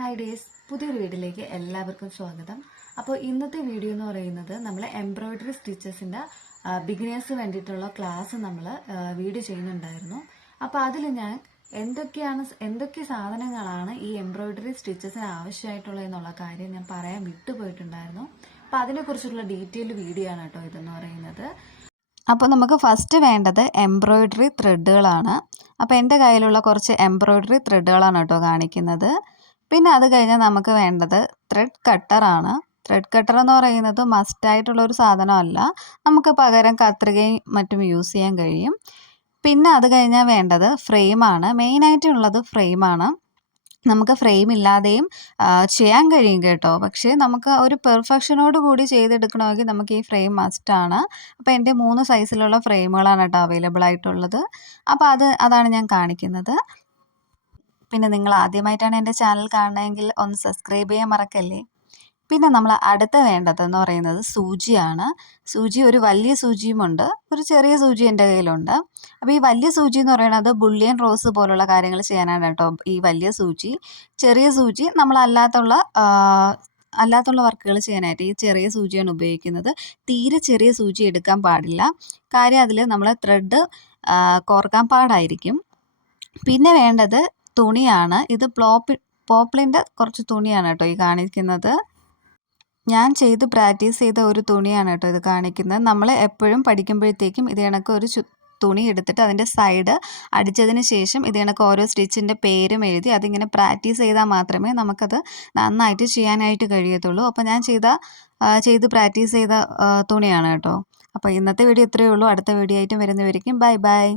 Hi days, പുതിയൊരു വീഡിയോയിലേക്ക് എല്ലാവർക്കും സ്വാഗതം. അപ്പോൾ ഇന്നത്തെ വീഡിയോ എന്ന് പറയുന്നത് നമ്മൾ എംബ്രോയിഡറി സ്റ്റിച്ചസിൻ്റെ ബിഗിനേഴ്സ് വേണ്ടിയിട്ടുള്ള ക്ലാസ് നമ്മൾ വീഡിയോ ചെയ്യുന്നുണ്ടായിരുന്നു. അപ്പോൾ അതിൽ ഞാൻ എന്തൊക്കെ സാധനങ്ങളാണ് ഈ എംബ്രോയിഡറി സ്റ്റിച്ചസിന് ആവശ്യമായിട്ടുള്ളത് എന്നുള്ള കാര്യം ഞാൻ പറയാൻ വിട്ടുപോയിട്ടുണ്ടായിരുന്നു. അപ്പോൾ അതിനെക്കുറിച്ചുള്ള ഡീറ്റെയിൽ വീഡിയോ ആണ് കേട്ടോ ഇതെന്ന് പറയുന്നത്. അപ്പോൾ നമുക്ക് ഫസ്റ്റ് വേണ്ടത് എംബ്രോയിഡറി ത്രെഡുകളാണ്. അപ്പോൾ എൻ്റെ കയ്യിലുള്ള കുറച്ച് എംബ്രോയിഡറി ത്രെഡുകളാണ് കേട്ടോ കാണിക്കുന്നത്. പിന്നെ അത് കഴിഞ്ഞാൽ നമുക്ക് വേണ്ടത് ത്രെഡ് കട്ടറാണ്. ത്രെഡ് കട്ടർ എന്ന് പറയുന്നത് മസ്റ്റായിട്ടുള്ളൊരു സാധനമല്ല, നമുക്ക് പകരം കത്രികയും മറ്റും യൂസ് ചെയ്യാൻ കഴിയും. പിന്നെ അത് കഴിഞ്ഞാൽ വേണ്ടത് ഫ്രെയിമാണ്. മെയിനായിട്ടുള്ളത് ഫ്രെയിമാണ്. നമുക്ക് ഫ്രെയിം ഇല്ലാതെയും ചെയ്യാൻ കഴിയും കേട്ടോ. പക്ഷേ നമുക്ക് ഒരു പെർഫെക്ഷനോട് കൂടി ചെയ്തെടുക്കണമെങ്കിൽ നമുക്ക് ഈ ഫ്രെയിം മസ്റ്റാണ്. അപ്പോൾ എൻ്റെ 3 സൈസിലുള്ള ഫ്രെയിമുകളാണ് കേട്ടോ അവൈലബിൾ ആയിട്ടുള്ളത്. അപ്പോൾ അതാണ് ഞാൻ കാണിക്കുന്നത്. പിന്നെ നിങ്ങൾ ആദ്യമായിട്ടാണ് എൻ്റെ ചാനൽ കാണുന്നതെങ്കിൽ ഒന്ന് സബ്സ്ക്രൈബ് ചെയ്യാൻ മറക്കല്ലേ. പിന്നെ നമ്മൾ അടുത്ത വേണ്ടതെന്ന് പറയുന്നത് സൂചിയാണ്. സൂചി ഒരു വലിയ സൂചിയുമുണ്ട്, ഒരു ചെറിയ സൂചി എൻ്റെ കയ്യിലുണ്ട്. അപ്പോൾ ഈ വലിയ സൂചി എന്ന് പറയുന്നത് ബുള്ളിയൻ റോസ് പോലുള്ള കാര്യങ്ങൾ ചെയ്യാനാണ് കേട്ടോ ഈ വലിയ സൂചി. ചെറിയ സൂചി നമ്മൾ അല്ലാത്തുള്ള വർക്കുകൾ ചെയ്യാനായിട്ട് ഈ ചെറിയ സൂചിയാണ് ഉപയോഗിക്കുന്നത്. തീരെ ചെറിയ സൂചി എടുക്കാൻ പാടില്ല, കാര്യം അതിൽ നമ്മൾ ത്രെഡ് കോർക്കാൻ പാടായിരിക്കും. പിന്നെ വേണ്ടത് തുണിയാണ്. ഇത് പോപ്ലിൻ്റെ കുറച്ച് തുണിയാണ് കേട്ടോ ഈ കാണിക്കുന്നത്. ഞാൻ ചെയ്ത് പ്രാക്ടീസ് ചെയ്ത ഒരു തുണിയാണ് കേട്ടോ ഇത് കാണിക്കുന്നത്. നമ്മൾ എപ്പോഴും പഠിക്കുമ്പോഴത്തേക്കും ഇത് കണക്ക് ഒരു തുണി എടുത്തിട്ട് അതിൻ്റെ സൈഡ് അടിച്ചതിന് ശേഷം ഇത് കണക്ക് ഓരോ സ്റ്റിച്ചിൻ്റെ പേരും എഴുതി അതിങ്ങനെ പ്രാക്ടീസ് ചെയ്താൽ മാത്രമേ നമുക്കത് നന്നായിട്ട് ചെയ്യാനായിട്ട് കഴിയത്തുള്ളൂ. അപ്പോൾ ഞാൻ ചെയ്ത് പ്രാക്ടീസ് ചെയ്ത തുണിയാണ് കേട്ടോ. അപ്പോൾ ഇന്നത്തെ വീഡിയോ ഇത്രയേ ഉള്ളൂ. അടുത്ത വീഡിയോ ആയിട്ടും വരുന്നവരേക്കും ബൈ ബൈ.